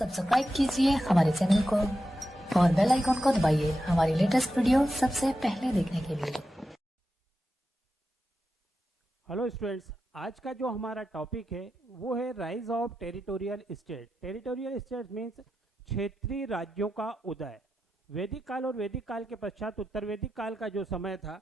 Subscribe कीजिए हमारे channel को और बेल आइकॉन को दबाइए हमारी लेटेस्ट वीडियो सबसे पहले देखने के लिए। हेलो स्टूडेंट्स, आज का जो हमारा टॉपिक है वो है rise of territorial state. Territorial state means क्षेत्रीय राज्यों का उदय। वैदिक काल और वैदिक काल के पश्चात उत्तर वैदिक काल का जो समय था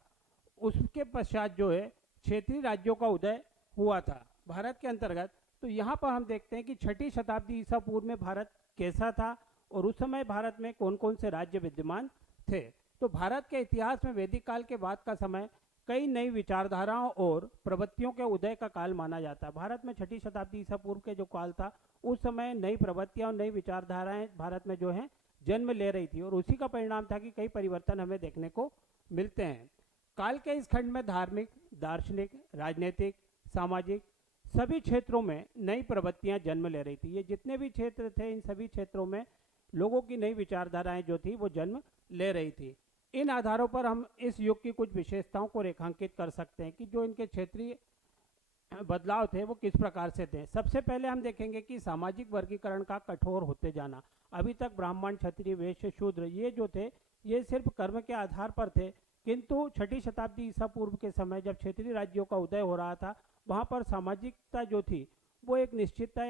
उसके पश्चात जो है क्षेत्रीय राज्यों का उदय हुआ था भारत के अंतर्गत। तो यहाँ पर हम देखते हैं कि 6ठी शताब्दी ईसा पूर्व में भारत कैसा था और उस समय भारत में कौन कौन से राज्य विद्यमान थे। तो भारत के इतिहास में वैदिक काल के बाद का समय कई नई विचारधाराओं और प्रवृत्तियों के उदय का काल माना जाता है। भारत में 6ठी शताब्दी ईसा पूर्व के जो काल था उस समय नई प्रवृत्तियां और नई विचारधाराएं भारत में जो है जन्म ले रही थी और उसी का परिणाम था कि कई परिवर्तन हमें देखने को मिलते हैं। काल के इस खंड में धार्मिक, दार्शनिक, राजनीतिक, सामाजिक सभी क्षेत्रों में नई प्रवृत्तियां जन्म ले रही थी। ये जितने भी क्षेत्र थे इन सभी क्षेत्रों में लोगों की नई विचारधाराएं जो थी वो जन्म ले रही थी। इन आधारों पर हम इस युग की कुछ विशेषताओं को रेखांकित कर सकते हैं कि जो इनके क्षेत्रीय बदलाव थे वो किस प्रकार से थे। सबसे पहले हम देखेंगे कि सामाजिक वर्गीकरण का कठोर होते जाना। अभी तक ब्राह्मण, क्षत्रिय, वैश्य, शूद्र ये जो थे ये सिर्फ कर्म के आधार पर थे, किंतु 6ठी शताब्दी ईसा पूर्व के समय जब क्षेत्रीय राज्यों का उदय हो रहा था वहाँ पर सामाजिकता जो थी वो एक निश्चितता,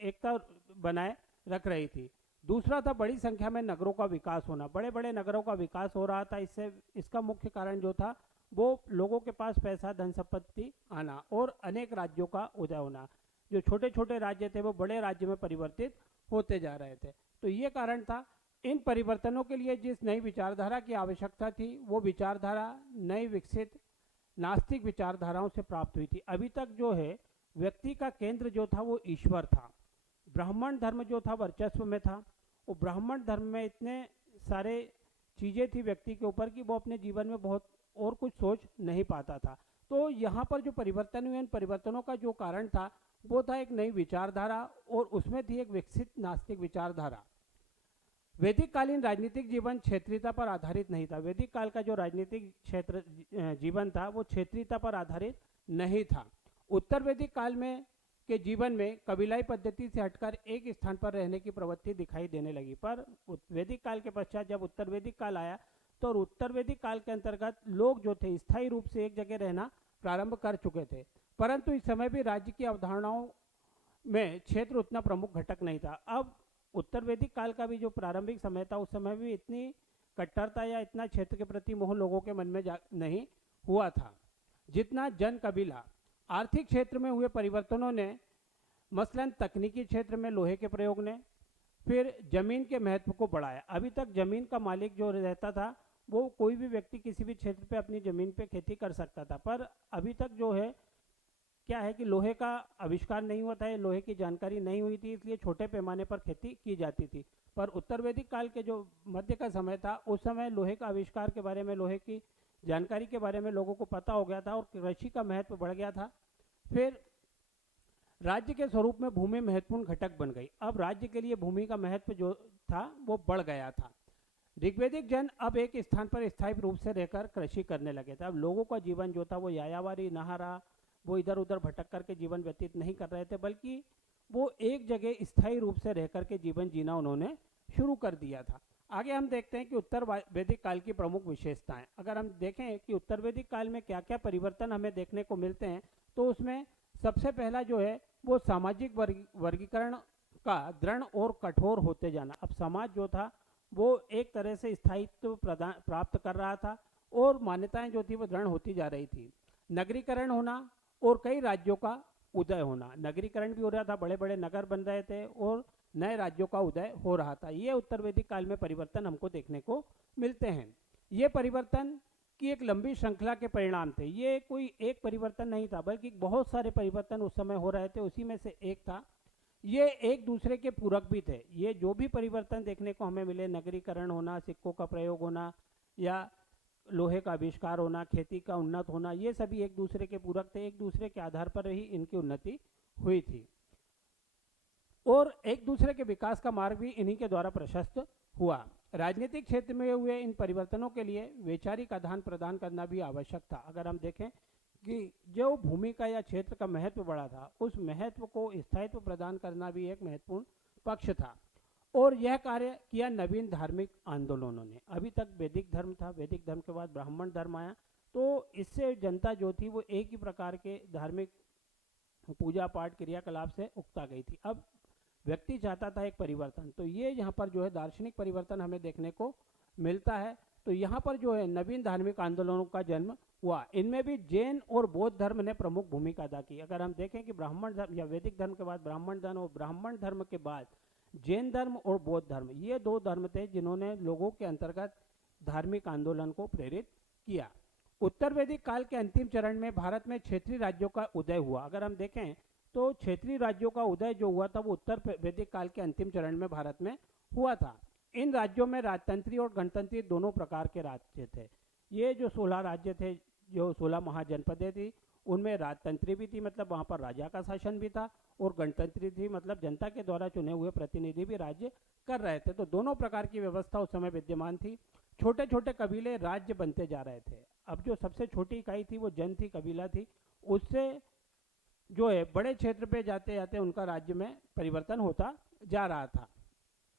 एकता बनाए रख रही थी। दूसरा था बड़ी संख्या में नगरों का विकास होना। बड़े बड़े नगरों का विकास हो रहा था। इसका मुख्य कारण जो था वो लोगों के पास पैसा, धन संपत्ति आना और अनेक राज्यों का उदय होना। जो छोटे छोटे राज्य थे वो बड़े राज्य में परिवर्तित होते जा रहे थे। तो ये कारण था। इन परिवर्तनों के लिए जिस नई विचारधारा की आवश्यकता थी वो विचारधारा नई विकसित नास्तिक विचारधाराओं से प्राप्त हुई थी। अभी तक जो है व्यक्ति का केंद्र जो था वो ईश्वर था। ब्राह्मण धर्म जो था वर्चस्व में था। वो ब्राह्मण धर्म में इतने सारे चीज़ें थी व्यक्ति के ऊपर कि वो अपने जीवन में बहुत और कुछ सोच नहीं पाता था। तो यहाँ पर जो परिवर्तन हुए इन परिवर्तनों का जो कारण था वो था एक नई विचारधारा और उसमें थी एक विकसित नास्तिक विचारधारा। वैदिक कालीन राजनीतिक जीवन क्षेत्रीयता पर आधारित नहीं था। वैदिक काल का जो राजनीतिक क्षेत्र जीवन था वो क्षेत्रीयता पर आधारित नहीं था। उत्तर वैदिक काल में के जीवन में कबीलाई पद्धति से हटकर एक स्थान पर रहने की प्रवृत्ति दिखाई देने लगी। पर वैदिक काल के पश्चात जब उत्तर वैदिक काल आया तो उत्तर वैदिक काल के अंतर्गत लोग जो थे स्थायी रूप से एक जगह रहना प्रारंभ कर चुके थे। परंतु इस समय भी राज्य की अवधारणाओं में क्षेत्र उतना प्रमुख घटक नहीं था। अब उत्तर वैदिक काल का भी जो प्रारंभिक समय था उस समय भी इतनी कट्टरता या इतना क्षेत्र के प्रति मोह लोगों के मन में नहीं हुआ था जितना जन कबीला। आर्थिक क्षेत्र में हुए परिवर्तनों ने, मसलन तकनीकी क्षेत्र में लोहे के प्रयोग ने फिर जमीन के महत्व को बढ़ाया। अभी तक जमीन का मालिक जो रहता था वो कोई भी व्यक्ति किसी भी क्षेत्र पे अपनी जमीन पे खेती कर सकता था। पर अभी तक जो है क्या है कि लोहे का आविष्कार नहीं हुआ था, लोहे की जानकारी नहीं हुई थी, इसलिए छोटे पैमाने पर खेती की जाती थी। पर उत्तर वैदिक काल के जो मध्य का समय था उस समय लोहे का आविष्कार के बारे में, लोहे की जानकारी के बारे में लोगों को पता हो गया था और कृषि का महत्व बढ़ गया था। फिर राज्य के स्वरूप में भूमि महत्वपूर्ण घटक बन गई। अब राज्य के लिए भूमि का महत्व जो था वो बढ़ गया था। ऋग्वैदिक जन अब एक स्थान पर स्थायी रूप से रहकर कृषि करने लगे थे। अब लोगों का जीवन जो था वो यायावारी नहा रहा, वो इधर उधर भटक करके जीवन व्यतीत नहीं कर रहे थे, बल्कि वो एक जगह स्थायी रूप से रह करके जीवन जीना उन्होंने शुरू कर दिया था। आगे हम देखते हैं कि उत्तर वैदिक काल की प्रमुख विशेषताएं। अगर हम देखें कि उत्तर वैदिक काल में क्या क्या परिवर्तन हमें देखने को मिलते हैं तो उसमें सबसे पहला जो है वो सामाजिक वर्गीकरण का दृढ़ और कठोर होते जाना। अब समाज जो था वो एक तरह से स्थायित्व प्राप्त कर रहा था और मान्यताएं जो थी वो दृढ़ होती जा रही थी। नगरीकरण होना और कई राज्यों का उदय होना। नगरीकरण भी हो रहा था, बड़े बड़े नगर बन रहे थे और नए राज्यों का उदय हो रहा था। ये उत्तर वैदिक काल में परिवर्तन हमको देखने को मिलते हैं। ये परिवर्तन की एक लंबी श्रृंखला के परिणाम थे। ये कोई एक परिवर्तन नहीं था बल्कि बहुत सारे परिवर्तन उस समय हो रहे थे, उसी में से एक था। ये एक दूसरे के पूरक भी थे। ये जो भी परिवर्तन देखने को हमें मिले, नगरीकरण होना, सिक्कों का प्रयोग होना या लोहे का आविष्कार होना, खेती का उन्नत होना, ये सभी एक दूसरे के पूरक थे। एक दूसरे के आधार पर ही इनकी उन्नति हुई थी और एक दूसरे के विकास का मार्ग भी इन्हीं के द्वारा प्रशस्त हुआ। राजनीतिक क्षेत्र में हुए इन परिवर्तनों के लिए वैचारिक आदान प्रदान करना भी आवश्यक था। अगर हम देखें कि जो भूमिका या क्षेत्र का महत्व बढ़ा था उस महत्व को स्थायित्व प्रदान करना भी एक महत्वपूर्ण पक्ष था। और यह कार्य किया नवीन धार्मिक आंदोलनों ने। अभी तक वैदिक धर्म था, वैदिक धर्म के बाद ब्राह्मण धर्म आया, तो इससे जनता जो थी वो एक ही प्रकार के धार्मिक पूजा पाठ क्रियाकलाप से उकता गई थी। अब व्यक्ति चाहता था एक परिवर्तन, तो ये यहाँ पर जो है दार्शनिक परिवर्तन हमें देखने को मिलता है। तो यहाँ पर जो है नवीन धार्मिक आंदोलनों का जन्म हुआ। इनमें भी जैन और बौद्ध धर्म ने प्रमुख भूमिका अदा की। अगर हम देखें कि ब्राह्मण धर्म या वैदिक धर्म के बाद ब्राह्मण धर्म और ब्राह्मण धर्म के बाद जैन धर्म और बौद्ध धर्म, ये दो धर्म थे जिन्होंने लोगों के अंतर्गत धार्मिक आंदोलन को प्रेरित किया। उत्तर वैदिक काल के अंतिम चरण में भारत में क्षेत्रीय राज्यों का उदय हुआ। अगर हम देखें तो क्षेत्रीय राज्यों का उदय जो हुआ था वो उत्तर वैदिक काल के अंतिम चरण में भारत में हुआ था। इन राज्यों में राजतंत्री और गणतंत्री दोनों प्रकार के राज्य थे। ये जो 16 राज्य थे, जो 16 महाजनपदें थी, उनमें राजतंत्री भी थी, मतलब वहाँ पर राजा का शासन भी था, और गणतंत्री थी, मतलब जनता के द्वारा चुने हुए प्रतिनिधि भी राज्य कर रहे थे। तो दोनों प्रकार की व्यवस्था उस समय विद्यमान थी। छोटे छोटे कबीले राज्य बनते जा रहे थे। अब जो सबसे छोटी इकाई थी वो जन थी, कबीला थी, उससे जो है बड़े क्षेत्र पे जाते जाते उनका राज्य में परिवर्तन होता जा रहा था।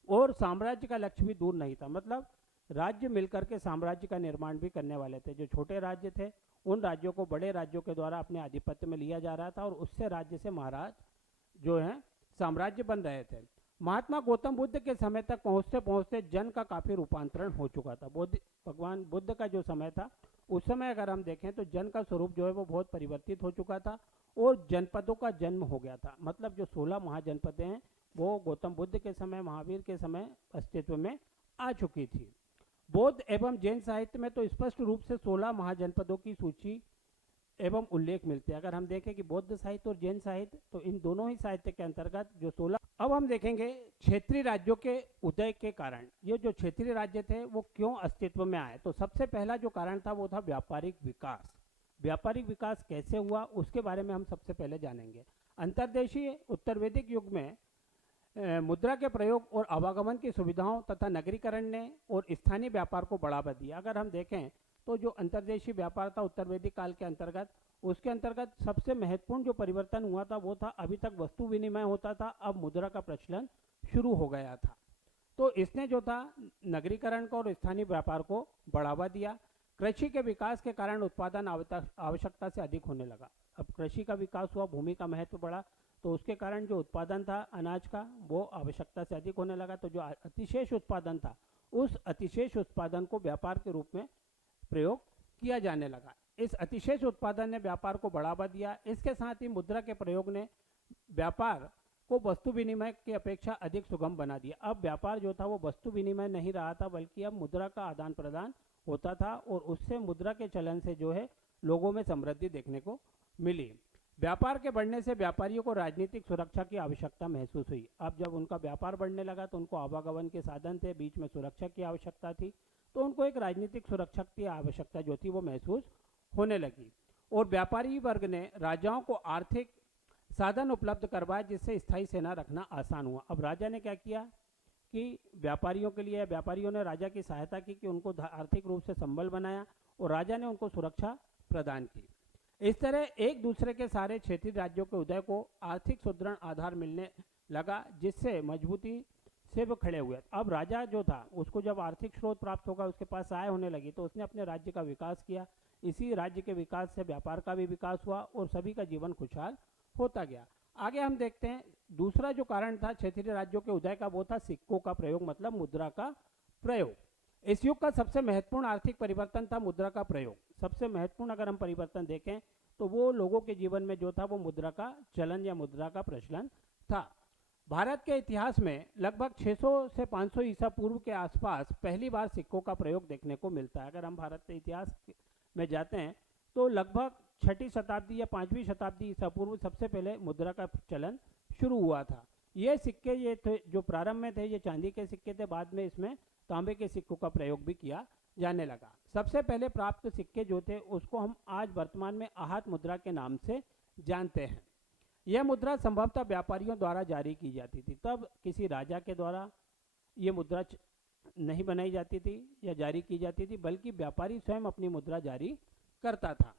और साम्राज्य का लक्ष्य भी दूर नहीं था, मतलब राज्य मिलकर के साम्राज्य का निर्माण भी करने वाले थे। जो छोटे राज्य थे उन राज्यों को बड़े राज्यों के द्वारा अपने आधिपत्य में लिया जा रहा था, और उससे राज्य से महाराज जो है साम्राज्य बन रहे थे। महात्मा गौतम बुद्ध के समय तक पहुंचते पहुंचते जन का काफी रूपांतरण हो चुका था। भगवान बुद्ध का जो समय था उस समय अगर हम देखें तो जन का स्वरूप जो है वो बहुत परिवर्तित हो चुका था, और जनपदों का जन्म हो गया था। मतलब जो 16 महाजनपदें हैं वो गौतम बुद्ध के समय, महावीर के समय अस्तित्व में आ चुकी थी। बौद्ध एवं जैन साहित्य में तो स्पष्ट रूप से 16 महाजनपदों की सूची एवं उल्लेख मिलते हैं। अगर हम देखें कि बौद्ध साहित्य और जैन साहित्य, तो इन दोनों ही साहित्य के अंतर्गत जो 16। अब हम देखेंगे क्षेत्रीय राज्यों के उदय के कारण। ये जो क्षेत्रीय राज्य थे वो क्यों अस्तित्व में आए। तो सबसे पहला जो कारण था वो था व्यापारिक विकास। व्यापारिक विकास कैसे हुआ उसके बारे में हम सबसे पहले जानेंगे। अंतर्देशीय उत्तर वैदिक युग में मुद्रा के प्रयोग और आवागमन की सुविधाओं तथा नगरीकरण ने और स्थानीय व्यापार को बढ़ावा दिया। अगर हम देखें तो जो अंतर्देशीय व्यापार था उत्तर वैदिक काल के अंतर्गत, उसके अंतर्गत सबसे महत्वपूर्ण जो परिवर्तन हुआ था वो था, अभी तक वस्तु विनिमय होता था, अब मुद्रा का प्रचलन शुरू हो गया था। तो इसने जो था नगरीकरण को और स्थानीय व्यापार को बढ़ावा दिया। कृषि के विकास के कारण उत्पादन आवश्यकता से अधिक होने लगा। अब कृषि का विकास हुआ, भूमि का महत्व बढ़ा, तो उसके कारण जो उत्पादन था अनाज का वो आवश्यकता से अधिक होने लगा। तो जो अतिशेष उत्पादन था उस अतिशेष उत्पादन को व्यापार के रूप में प्रयोग किया जाने लगा। इस अतिशेष उत्पादन ने व्यापार को बढ़ावा दिया। इसके साथ ही मुद्रा के प्रयोग ने व्यापार को वस्तु विनिमय की अपेक्षा अधिक सुगम बना दिया। अब व्यापार जो था वो वस्तु विनिमय नहीं रहा था, बल्कि अब मुद्रा का आदान प्रदान होता था, और उससे मुद्रा के चलन से जो है लोगों में समृद्धि देखने को मिली। व्यापार के बढ़ने से व्यापारियों को राजनीतिक सुरक्षा की आवश्यकता महसूस हुई। अब जब उनका व्यापार बढ़ने लगा तो उनको आवागमन के साधन थे, बीच में सुरक्षा की आवश्यकता थी, तो उनको एक राजनीतिक सुरक्षा की आवश्यकता जो थी वो महसूस होने लगी। और व्यापारी वर्ग ने राजाओं को आर्थिक साधन उपलब्ध करवाए जिससे स्थायी सेना रखना आसान हुआ। अब राजा ने क्या किया कि व्यापारियों के लिए, व्यापारियों ने राजा की सहायता की कि उनको आर्थिक रूप से संबल बनाया, और राजा ने उनको सुरक्षा प्रदान की। इस तरह एक दूसरे के सारे क्षेत्रीय राज्यों के उदय को आर्थिक सुदृढ़ आधार मिलने लगा, जिससे मजबूती से वो खड़े हुए। अब राजा जो था उसको जब आर्थिक स्रोत प्राप्त होगा, उसके पास आय होने लगी, तो उसने अपने राज्य का विकास किया। इसी राज्य के विकास से व्यापार का भी विकास हुआ और सभी का जीवन खुशहाल होता गया। आगे हम देखते हैं दूसरा जो कारण था क्षेत्रीय राज्यों के उदय का, वो था सिक्कों का प्रयोग, मतलब मुद्रा का प्रयोग। इस युग का सबसे महत्वपूर्ण आर्थिक परिवर्तन था मुद्रा का प्रयोग। सबसे महत्वपूर्ण अगर हम परिवर्तन देखें तो वो लोगों के जीवन में जो था वो मुद्रा का चलन या मुद्रा का प्रचलन था। भारत के इतिहास में लगभग 600 से 500 ईसा पूर्व के आसपास पहली बार सिक्कों का प्रयोग देखने को मिलता है। अगर हम भारत के इतिहास में जाते हैं तो लगभग 6वीं शताब्दी या 5वीं शताब्दी ईसा पूर्व सबसे पहले मुद्रा का चलन शुरू हुआ था। ये सिक्के ये थे जो प्रारंभ में थे, ये चांदी के सिक्के थे, बाद में इसमें तांबे के सिक्कों का प्रयोग भी किया जाने लगा। सबसे पहले प्राप्त सिक्के जो थे उसको हम आज वर्तमान में आहत मुद्रा के नाम से जानते हैं। यह मुद्रा संभवतः व्यापारियों द्वारा जारी की जाती थी। तब किसी राजा के द्वारा ये मुद्रा नहीं बनाई जाती थी या जारी की जाती थी, बल्कि व्यापारी स्वयं अपनी मुद्रा जारी करता था।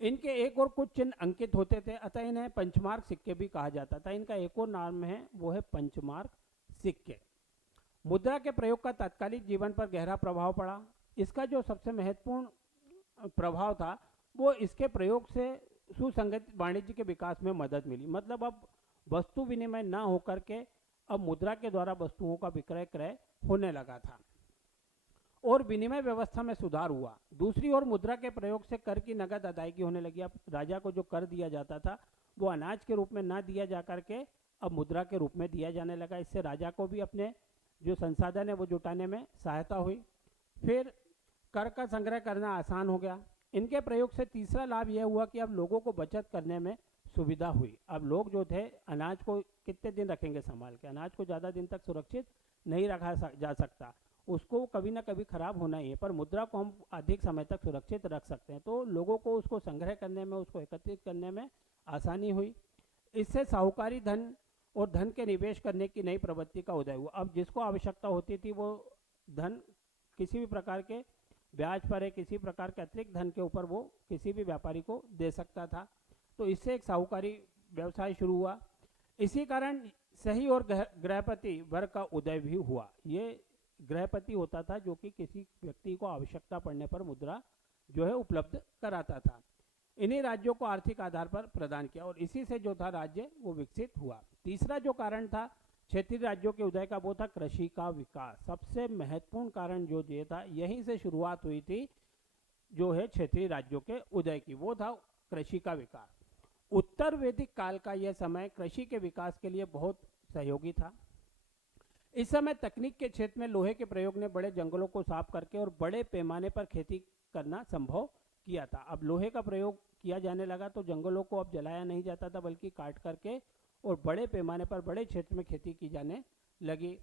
इनके एक और कुछ चिन्ह अंकित होते थे, अतः इन्हें पंचमार्क सिक्के भी कहा जाता था। इनका एक और नाम है वो है पंचमार्क सिक्के। मुद्रा के प्रयोग का तात्कालिक जीवन पर गहरा प्रभाव पड़ा। इसका जो सबसे महत्वपूर्ण प्रभाव था वो इसके प्रयोग से सुसंगत वाणिज्य के विकास में मदद मिली। मतलब अब वस्तु विनिमय ना होकर के अब मुद्रा के द्वारा वस्तुओं का विक्रय क्रय होने लगा था और विनिमय व्यवस्था में सुधार हुआ। दूसरी ओर मुद्रा के प्रयोग से कर की नगद अदायगी होने लगी। अब राजा को जो कर दिया जाता था वो अनाज के रूप में ना दिया जा करके अब मुद्रा के रूप में दिया जाने लगा। इससे राजा को भी अपने जो संसाधन है वो जुटाने में सहायता हुई। फिर कर का संग्रह करना आसान हो गया। इनके प्रयोग से तीसरा लाभ यह हुआ कि अब लोगों को बचत करने में सुविधा हुई। अब लोग जो थे अनाज को कितने दिन रखेंगे संभाल के, अनाज को ज़्यादा दिन तक सुरक्षित नहीं रखा जा सकता, उसको कभी ना कभी खराब होना ही है, पर मुद्रा को हम अधिक समय तक सुरक्षित रख सकते हैं। तो लोगों को उसको संग्रह करने में, उसको एकत्रित करने में आसानी हुई। इससे साहूकारी धन और धन के निवेश करने की नई प्रवृत्ति का उदय हुआ। अब जिसको आवश्यकता होती थी वो धन किसी भी प्रकार के ब्याज पर है, किसी प्रकार के अतिरिक्त धन के ऊपर वो किसी भी व्यापारी को दे सकता था। तो इससे एक साहूकारी व्यवसाय शुरू हुआ। इसी कारण सही और गृहपति वर्ग का उदय भी हुआ। ये गृहपति होता था जो कि किसी व्यक्ति को आवश्यकता पड़ने पर मुद्रा जो है उपलब्ध कराता था। इन्हीं राज्यों को आर्थिक आधार पर प्रदान किया और इसी से जो था राज्य वो विकसित हुआ। तीसरा जो कारण था क्षेत्रीय राज्यों के उदय का वो था कृषि का विकास। सबसे महत्वपूर्ण कारण जो ये था, यहीं से शुरुआत हुई थी जो है क्षेत्रीय राज्यों के उदय की, वो था कृषि का विकास। उत्तर वैदिक काल का यह समय कृषि के विकास के लिए बहुत सहयोगी था। इस समय तकनीक के क्षेत्र में लोहे के प्रयोग ने बड़े जंगलों को साफ करके और बड़े पैमाने पर खेती करना संभव किया था। अब लोहे का प्रयोग किया जाने लगा तो जंगलों को अब जलाया नहीं जाता था बल्कि काट करके और बड़े पैमाने पर बड़े क्षेत्र में खेती की जाने लगी।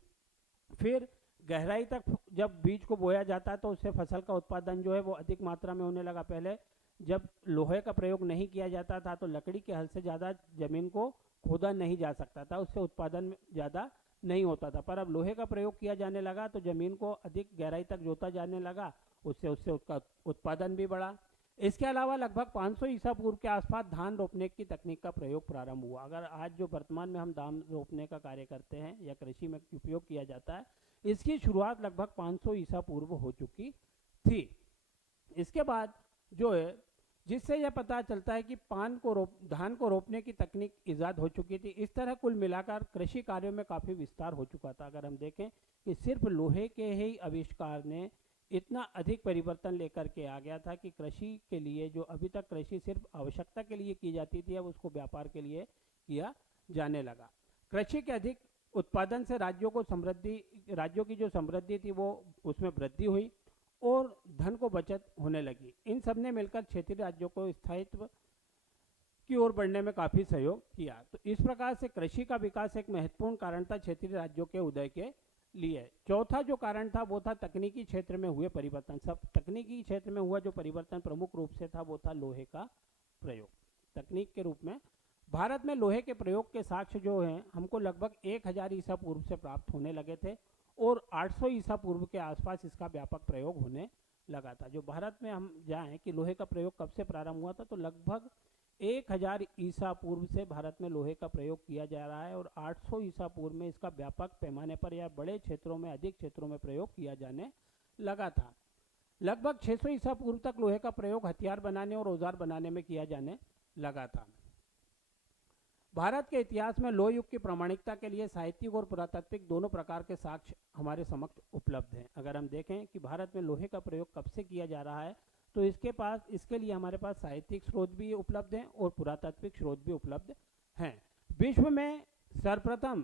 फिर गहराई तक जब बीज को बोया जाता तो उससे फसल का उत्पादन जो है वो अधिक मात्रा में होने लगा। पहले जब लोहे का प्रयोग नहीं किया जाता था तो लकड़ी के हल से ज़्यादा जमीन को खोदा नहीं जा सकता था, उससे उत्पादन ज़्यादा नहीं होता था। पर अब लोहे का प्रयोग किया जाने लगा तो जमीन को अधिक गहराई तक जोता जाने लगा, उससे उसका उत्पादन भी बढ़ा। इसके अलावा लगभग 500 ईसा पूर्व के आसपास धान रोपने की तकनीक का प्रयोग प्रारंभ हुआ। अगर आज जो वर्तमान में हम धान रोपने का कार्य करते हैं या कृषि में उपयोग किया जाता है, इसकी शुरुआत लगभग 500 ईसा पूर्व हो चुकी थी। इसके बाद जो है जिससे यह पता चलता है कि धान को रोपने की तकनीक ईजाद हो चुकी थी। इस तरह कुल मिलाकर कृषि कार्यों में काफ़ी विस्तार हो चुका था। अगर हम देखें कि सिर्फ लोहे के ही आविष्कार ने इतना अधिक परिवर्तन लेकर के आ गया था कि कृषि के लिए जो अभी तक कृषि सिर्फ आवश्यकता के लिए की जाती थी, अब उसको व्यापार के लिए किया जाने लगा। कृषि के अधिक उत्पादन से राज्यों की जो समृद्धि थी वो उसमें वृद्धि हुई और धन को बचत होने लगी। इन सब ने मिलकर क्षेत्रीय राज्यों को स्थायित्व की ओर बढ़ने में काफ़ी सहयोग किया। तो इस प्रकार से कृषि का विकास एक महत्वपूर्ण कारण था क्षेत्रीय राज्यों के उदय के लिए। चौथा जो कारण था वो था तकनीकी क्षेत्र में हुए परिवर्तन। सब तकनीकी क्षेत्र में हुआ जो परिवर्तन प्रमुख रूप से था वो था लोहे का प्रयोग। तकनीक के रूप में भारत में लोहे के प्रयोग के साक्ष्य जो हैं हमको लगभग 1000 ईसा पूर्व से प्राप्त होने लगे थे और 800 ईसा पूर्व के आसपास इसका व्यापक प्रयोग होने लगा था। जो भारत में हम जाएं कि लोहे का प्रयोग कब से प्रारंभ हुआ था, तो लगभग 1000 ईसा पूर्व से भारत में लोहे का प्रयोग किया जा रहा है और 800 ईसा पूर्व में इसका व्यापक पैमाने पर या बड़े क्षेत्रों में, अधिक क्षेत्रों में प्रयोग किया जाने लगा था। लगभग 600 ईसा पूर्व तक लोहे का प्रयोग हथियार बनाने और औजार बनाने में किया जाने लगा था। भारत के इतिहास में लोह युग की प्रामाणिकता के लिए साहित्यिक और पुरातात्विक दोनों प्रकार के साक्ष्य हमारे समक्ष उपलब्ध हैं। अगर हम देखें कि भारत में लोहे का प्रयोग कब से किया जा रहा है, तो इसके लिए हमारे पास साहित्यिक स्रोत भी उपलब्ध हैं और पुरातात्विक स्रोत भी उपलब्ध हैं। विश्व में सर्वप्रथम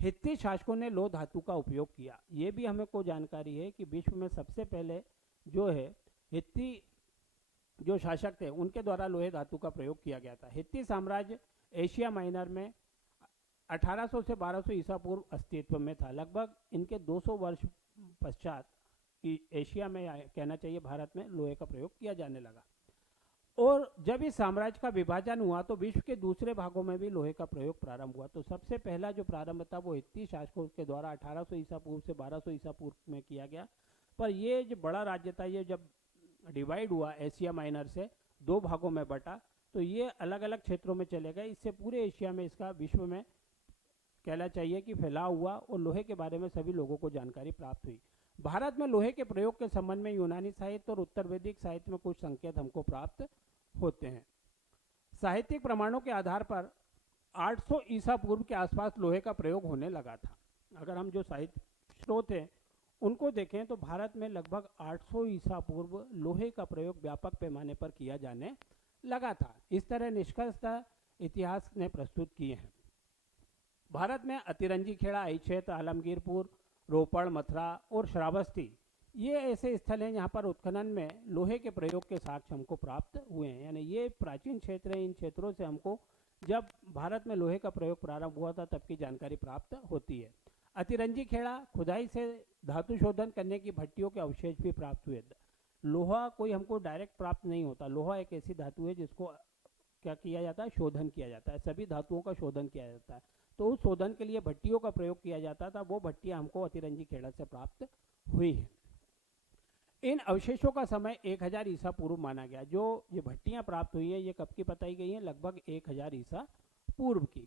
हित्ती शासकों ने लोह धातु का उपयोग किया। ये भी हमें को जानकारी है कि विश्व में सबसे पहले जो है हित्ती जो शासक थे उनके द्वारा लोहे धातु का प्रयोग किया गया था। हित्ती साम्राज्य एशिया माइनर में 1800 से 1200 ईसा पूर्व अस्तित्व में था। लगभग इनके 200 वर्ष पश्चात एशिया में कहना चाहिए भारत में लोहे का प्रयोग किया जाने लगा और जब इस साम्राज्य का विभाजन हुआ तो विश्व के दूसरे भागों में भी लोहे का प्रयोग प्रारंभ हुआ। तो सबसे पहला जो प्रारंभ था वो हित्ती शासकों के द्वारा 1800 ईसा पूर्व से 1200 ईसा पूर्व में किया गया। पर ये जो बड़ा राज्य था ये जब डिवाइड हुआ एशिया माइनर से 2 भागों में बटा तो ये अलग अलग क्षेत्रों में चले गए। इससे पूरे एशिया में इसका विश्व में कहना चाहिए कि फैलाव हुआ और लोहे के बारे में सभी लोगों को जानकारी प्राप्त हुई। भारत में लोहे के प्रयोग के संबंध में यूनानी साहित्य और उत्तर वैदिक साहित्य में कुछ संकेत हमको प्राप्त होते हैं। साहित्यिक प्रमाणों के आधार पर 800 ईसा पूर्व के आसपास लोहे का प्रयोग होने लगा था। अगर हम जो साहित्य स्रोत हैं उनको देखें तो भारत में लगभग 800 ईसा पूर्व लोहे का प्रयोग व्यापक पैमाने पर किया जाने लगा था। इस तरह निष्कर्षतः इतिहास ने प्रस्तुत किए हैं। भारत में अतिरंजी खेड़ा, क्षेत्र, आलमगीरपुर, रोपड़, मथुरा और श्रावस्ती ये ऐसे स्थल हैं जहाँ पर उत्खनन में लोहे के प्रयोग के साक्ष्य हमको प्राप्त हुए हैं। यानी ये प्राचीन क्षेत्र हैं। इन क्षेत्रों से हमको जब भारत में लोहे का प्रयोग प्रारंभ हुआ था तब की जानकारी प्राप्त होती है। अतिरंजी खेड़ा खुदाई से धातु शोधन करने की भट्टियों के अवशेष भी प्राप्त हुए। लोहा कोई हमको डायरेक्ट प्राप्त नहीं होता। लोहा एक ऐसी धातु है जिसको क्या किया जाता है, शोधन किया जाता है। सभी धातुओं का शोधन किया जाता है, तो उस शोधन के लिए भट्टियों का प्रयोग किया जाता था। वो भट्टियां हमको अतिरंजी खेड़ा से प्राप्त हुई है। इन अवशेषों का समय 1000 ईसा पूर्व माना गया। जो ये भट्टियां प्राप्त हुई हैं ये कब की बताई गई हैं? लगभग 1000 ईसा पूर्व की।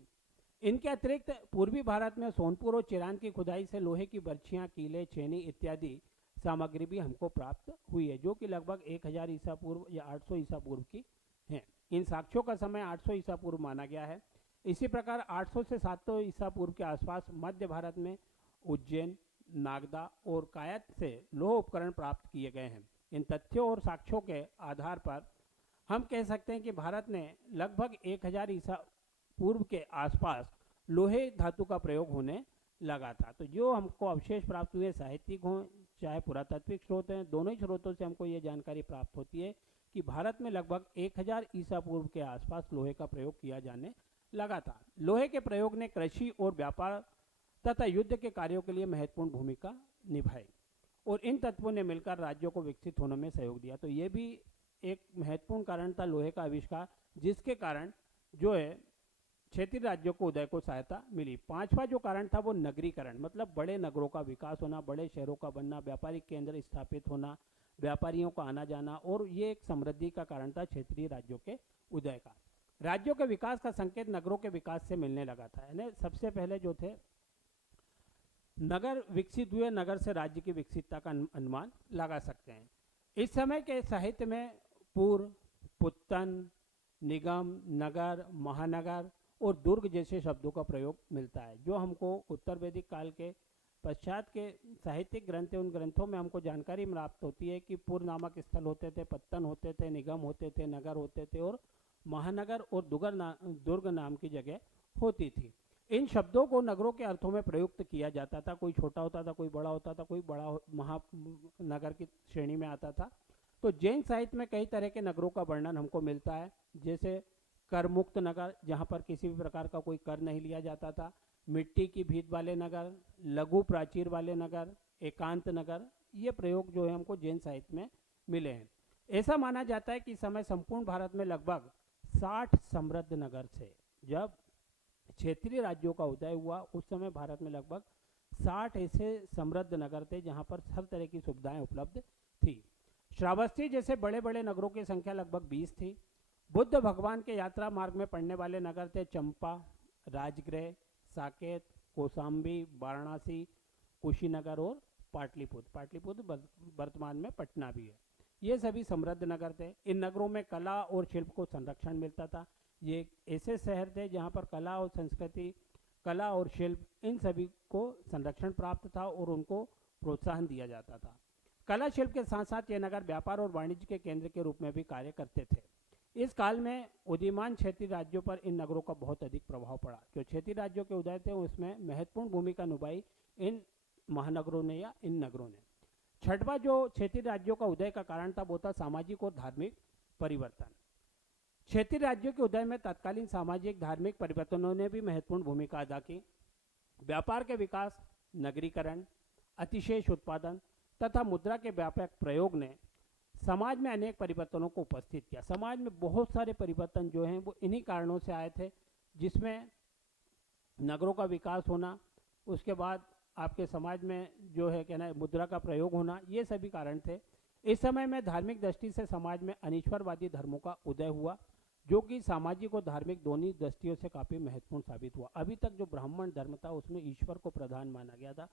इनके अतिरिक्त पूर्वी भारत में सोनपुर और चिरान की खुदाई से लोहे की बर्छियां, कीले, छेनी इत्यादि सामग्री भी हमको प्राप्त हुई है, जो कि लगभग 1000 ईसा पूर्व या 800 ईसा पूर्व की हैं। इन साक्ष्यों का समय 800 ईसा पूर्व माना गया है। इसी प्रकार 800 से 700 ईसा पूर्व के आसपास मध्य भारत में उज्जैन, नागदा और कायत से लोह उपकरण प्राप्त किए गए हैं। इन तथ्यों और साक्ष्यों के आधार पर हम कह सकते हैं कि भारत ने लगभग 1000 ईसा पूर्व के आसपास लोहे धातु का प्रयोग होने लगा था। तो जो हमको अवशेष प्राप्त हुए, साहित्यिक हों चाहे पुरातात्विक स्रोत हैं, दोनों ही स्रोतों से हमको ये जानकारी प्राप्त होती है कि भारत में लगभग 1000 ईसा पूर्व के आसपास लोहे का प्रयोग किया जाने लगा था। लोहे के प्रयोग ने कृषि और व्यापार तथा युद्ध के कार्यों के लिए महत्वपूर्ण भूमिका निभाई और इन तत्वों ने मिलकर राज्यों को विकसित होने में सहयोग दिया। तो ये भी एक महत्वपूर्ण कारण था लोहे का आविष्कार, जिसके कारण जो है क्षेत्रीय राज्यों को उदय को सहायता मिली। पांचवा जो कारण था वो नगरीकरण, मतलब बड़े नगरों का विकास होना, बड़े शहरों का बनना, व्यापारिक केंद्र स्थापित होना, व्यापारियों का आना जाना, और ये एक समृद्धि का कारण था क्षेत्रीय राज्यों के उदय का। राज्यों के विकास का संकेत नगरों के विकास से मिलने लगा था। यानी सबसे पहले जो थे नगर विकसित हुए, नगर से राज्य की विकसितता का अनुमान लगा सकते हैं। इस समय के साहित्य में पूर्व, पुत्तन, निगम, नगर, महानगर और दुर्ग जैसे शब्दों का प्रयोग मिलता है, जो हमको उत्तर वैदिक काल के पश्चात के साहित्यिक ग्रंथ, उन ग्रंथों में हमको जानकारी प्राप्त होती है कि पूर्व नामक स्थल होते थे, पत्तन होते थे, निगम होते थे, नगर होते थे और महानगर और दुर्ग नाम की जगह होती थी। इन शब्दों को नगरों के अर्थों में प्रयुक्त किया जाता था। कोई छोटा होता था, कोई बड़ा होता था, कोई बड़ा महानगर की श्रेणी में आता था। तो जैन साहित्य में कई तरह के नगरों का वर्णन हमको मिलता है, जैसे कर मुक्त नगर, जहाँ पर किसी भी प्रकार का कोई कर नहीं लिया जाता था, मिट्टी की भीत वाले नगर, लघु प्राचीर वाले नगर, एकांत नगर, ये प्रयोग जो है हमको जैन साहित्य में मिले हैं। ऐसा माना जाता है कि इस समय संपूर्ण भारत में लगभग 60 समृद्ध नगर थे। जब क्षेत्रीय राज्यों का उदय हुआ उस समय भारत में लगभग 60 ऐसे समृद्ध नगर थे जहाँ पर हर तरह की सुविधाएं उपलब्ध थी। श्रावस्ती जैसे बड़े बड़े नगरों की संख्या लगभग 20 थी। बुद्ध भगवान के यात्रा मार्ग में पड़ने वाले नगर थे चंपा, राजगृह, साकेत, कौशाम्बी, वाराणसी, कुशीनगर और पाटलिपुत्र। पाटलिपुत्र वर्तमान में पटना भी है। ये सभी समृद्ध नगर थे। इन नगरों में कला और शिल्प को संरक्षण मिलता था। ये ऐसे शहर थे जहाँ पर कला और संस्कृति, कला और शिल्प, इन सभी को संरक्षण प्राप्त था और उनको प्रोत्साहन दिया जाता था। कला शिल्प के साथ साथ ये नगर व्यापार और वाणिज्य के केंद्र के रूप में भी कार्य करते थे। इस काल में उदीयमान क्षेत्रीय राज्यों पर इन नगरों का बहुत अधिक प्रभाव पड़ा। जो क्षेत्रीय राज्यों के उदय थे उसमें महत्वपूर्ण भूमिका निभाई इन महानगरों ने या इन नगरों ने। छठवां जो क्षेत्रीय राज्यों का उदय का कारण था वो था सामाजिक और धार्मिक परिवर्तन। क्षेत्रीय राज्यों के उदय में तत्कालीन सामाजिक धार्मिक परिवर्तनों ने भी महत्वपूर्ण भूमिका अदा की। व्यापार के विकास, नगरीकरण, अतिशेष उत्पादन तथा मुद्रा के व्यापक प्रयोग ने समाज में अनेक परिवर्तनों को उपस्थित किया। समाज में बहुत सारे परिवर्तन जो हैं वो इन्हीं कारणों से आए थे, जिसमें नगरों का विकास होना, उसके बाद आपके समाज में जो है कहना मुद्रा का प्रयोग होना, ये सभी कारण थे। इस समय में धार्मिक दृष्टि से समाज में अनीश्वरवादी धर्मों का उदय हुआ। जो कि सामाजिक और धार्मिक दोनों दृष्टियों से काफी महत्वपूर्ण साबित हुआ। अभी तक जो ब्राह्मण धर्म था उसमें ईश्वर को प्रधान माना गया था,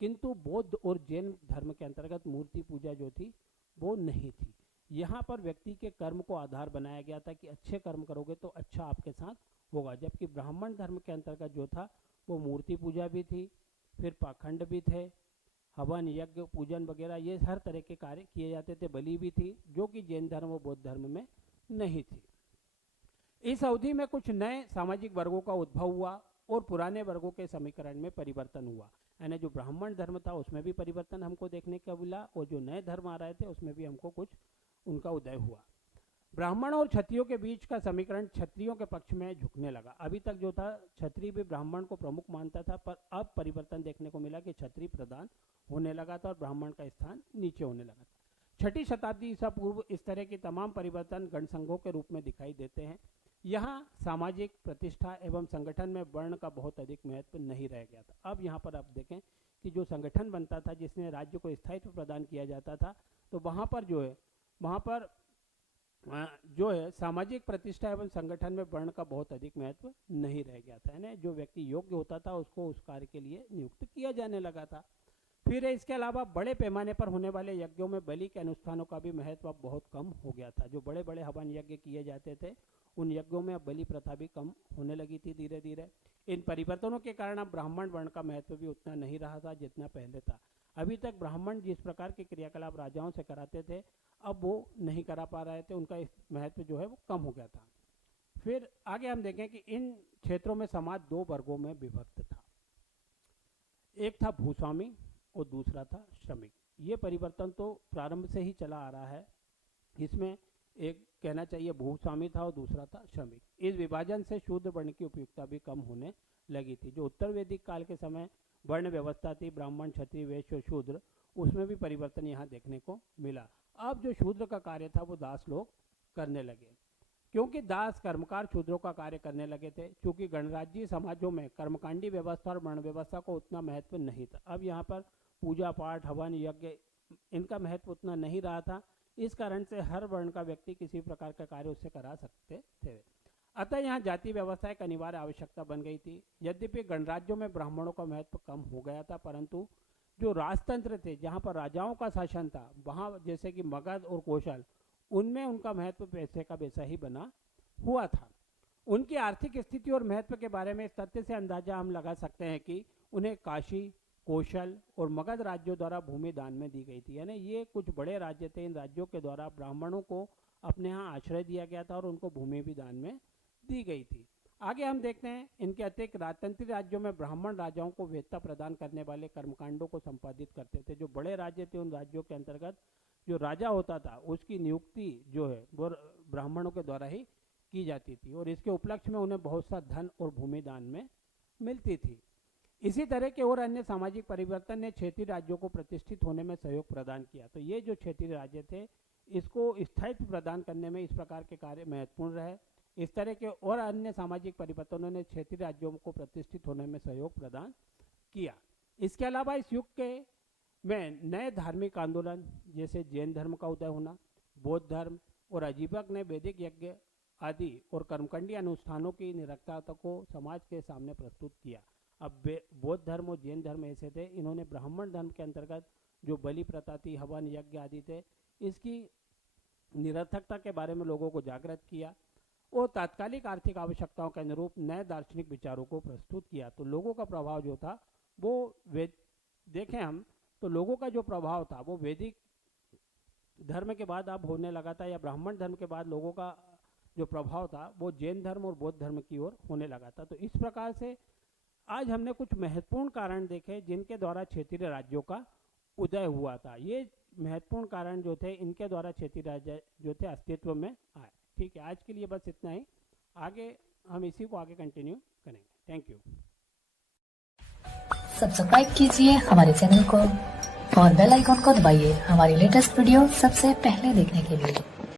किंतु बौद्ध और जैन धर्म के अंतर्गत मूर्ति पूजा जो थी वो नहीं थी। यहाँ पर व्यक्ति के कर्म को आधार बनाया गया था कि अच्छे कर्म करोगे तो अच्छा आपके साथ होगा, जबकि ब्राह्मण धर्म के अंतर्गत जो था वो मूर्ति पूजा भी थी, फिर पाखंड भी थे, हवन यज्ञ पूजन वगैरह ये हर तरह के कार्य किए जाते थे, बलि भी थी, जो कि जैन धर्म और बौद्ध धर्म में नहीं थी। इस अवधि में कुछ नए सामाजिक वर्गों का उद्भव हुआ और पुराने वर्गों के समीकरण में परिवर्तन हुआ। यानी जो ब्राह्मण धर्म था उसमें भी परिवर्तन हमको देखने को मिला और जो नए धर्म आ रहे थे उसमें भी हमको कुछ उनका उदय हुआ। ब्राह्मण और क्षत्रियों के बीच का समीकरण क्षत्रियों के पक्ष में झुकने लगा। अभी तक जो था क्षत्रिय भी ब्राह्मण को प्रमुख मानता था, पर अब परिवर्तन देखने को मिला कि क्षत्रिय प्रधान होने लगा था और ब्राह्मण का स्थान नीचे होने लगा था। 6ठी शताब्दी ईसा पूर्व इस तरह के तमाम परिवर्तन गणसंघों के रूप में दिखाई देते हैं। यहाँ सामाजिक प्रतिष्ठा एवं संगठन में वर्ण का बहुत अधिक महत्व नहीं रह गया था। अब यहाँ पर आप देखें कि जो संगठन बनता था जिसने राज्य को स्थायित्व प्रदान किया जाता था, तो वहाँ पर जो है सामाजिक प्रतिष्ठा एवं संगठन में वर्ण का बहुत अधिक महत्व नहीं रह गया था। यानी जो व्यक्ति योग्य होता था उसको उस कार्य के लिए नियुक्त किया जाने लगा था। फिर इसके अलावा बड़े पैमाने पर होने वाले यज्ञों में बलि के अनुष्ठानों का भी महत्व अब बहुत कम हो गया था। जो बड़े बड़े हवन यज्ञ किए जाते थे उन यज्ञों में अब बलि प्रथा भी कम होने लगी थी धीरे धीरे। इन परिवर्तनों के कारण अब ब्राह्मण वर्ण का महत्व भी उतना नहीं रहा था जितना पहले था। अभी तक ब्राह्मण जिस प्रकार के क्रियाकलाप राजाओं से कराते थे अब वो नहीं करा पा रहे थे, उनका महत्व जो है वो कम हो गया था। फिर आगे हम देखें कि इन क्षेत्रों में समाज दो वर्गों में विभक्त था। एक था भूस्वामी और दूसरा था श्रमिक। ये परिवर्तन तो प्रारंभ से ही चला आ रहा है। इसमें एक कहना चाहिए भूस्वामी था और दूसरा था श्रमिक। इस विभाजन से शूद्र वर्ण की उपयुक्तता भी कम होने लगी थी। जो उत्तर वैदिक काल के समय वर्ण व्यवस्था थी, ब्राह्मण क्षत्रिय वैश्य और शूद्र, उसमें भी परिवर्तन यहाँ देखने को मिला। अब जो शूद्र का कार्य था वो दास लोग करने लगे, क्योंकि दास कर्मकार शूद्रों का कार्य करने लगे थे। क्योंकि गणराज्यीय समाजों में कर्मकांडी व्यवस्था और वर्ण व्यवस्था को उतना महत्व नहीं था। अब यहाँ पर पूजा पाठ हवन यज्ञ इनका महत्व उतना नहीं रहा था। इस कारण से हर वर्ण का व्यक्ति किसी प्रकार का कार्य उससे करा सकते थे। अतः यहाँ जाति व्यवस्था एक अनिवार्य आवश्यकता बन गई थी। यद्यपि गणराज्यों में ब्राह्मणों का महत्व कम हो गया था, परंतु जो राजतंत्र थे जहाँ पर राजाओं का शासन था, वहाँ जैसे कि मगध और कौशल, उनमें उनका महत्व वैसे का वैसा ही बना हुआ था। उनकी आर्थिक स्थिति और महत्व के बारे में इस तथ्य से अंदाजा हम लगा सकते हैं कि उन्हें काशी, कौशल और मगध राज्यों द्वारा भूमि दान में दी गई थी। यानी ये कुछ बड़े राज्य थे, इन राज्यों के द्वारा ब्राह्मणों को अपने यहाँ आश्रय दिया गया था और उनको भूमि भी दान में दी गई थी। आगे हम देखते हैं इनके अतिरिक्त राजतंत्री राज्यों में ब्राह्मण राजाओं को वेदता प्रदान करने वाले कर्मकांडों को संपादित करते थे। जो बड़े राज्य थे उन राज्यों के अंतर्गत जो राजा होता था उसकी नियुक्ति जो है वो ब्राह्मणों के द्वारा ही की जाती थी और इसके उपलक्ष्य में उन्हें बहुत सा धन और भूमि दान में मिलती थी। इसी तरह के और अन्य सामाजिक परिवर्तन ने क्षेत्रीय राज्यों को प्रतिष्ठित होने में सहयोग प्रदान किया। तो ये जो क्षेत्रीय राज्य थे इसको स्थायित्व प्रदान करने में इस प्रकार के कार्य महत्वपूर्ण रहे। इस तरह के और अन्य सामाजिक परिवर्तनों ने क्षेत्रीय राज्यों को प्रतिष्ठित होने में सहयोग प्रदान किया। इसके अलावा इस युग के में नए धार्मिक आंदोलन जैसे जैन धर्म का उदय होना, बौद्ध धर्म और अजीबक ने वैदिक यज्ञ आदि और कर्मकांडी अनुष्ठानों की निरर्थकता को समाज के सामने प्रस्तुत किया। अब बौद्ध धर्म और जैन धर्म ऐसे थे, इन्होंने ब्राह्मण धर्म के अंतर्गत जो बलि प्रथा थी, हवन यज्ञ आदि थे, इसकी निरर्थकता के बारे में लोगों को जागृत किया और तात्कालिक आर्थिक आवश्यकताओं के अनुरूप नए दार्शनिक विचारों को प्रस्तुत किया। तो लोगों का प्रभाव जो था वो देखें हम तो लोगों का जो प्रभाव था वो वैदिक धर्म के बाद अब होने लगा था, या ब्राह्मण धर्म के बाद लोगों का जो प्रभाव था वो जैन धर्म और बौद्ध धर्म की ओर होने लगा था। तो इस प्रकार से आज हमने कुछ महत्वपूर्ण कारण देखे जिनके द्वारा क्षेत्रीय राज्यों का उदय हुआ था। ये महत्वपूर्ण कारण जो थे इनके द्वारा क्षेत्रीय राज्य जो थे अस्तित्व में आए। ठीक है, आज के लिए बस इतना ही। आगे हम इसी को आगे कंटिन्यू करेंगे। Thank you. सब्सक्राइब कीजिए हमारे चैनल को और बेल आइकॉन को दबाइए हमारी लेटेस्ट वीडियो सबसे पहले देखने के लिए।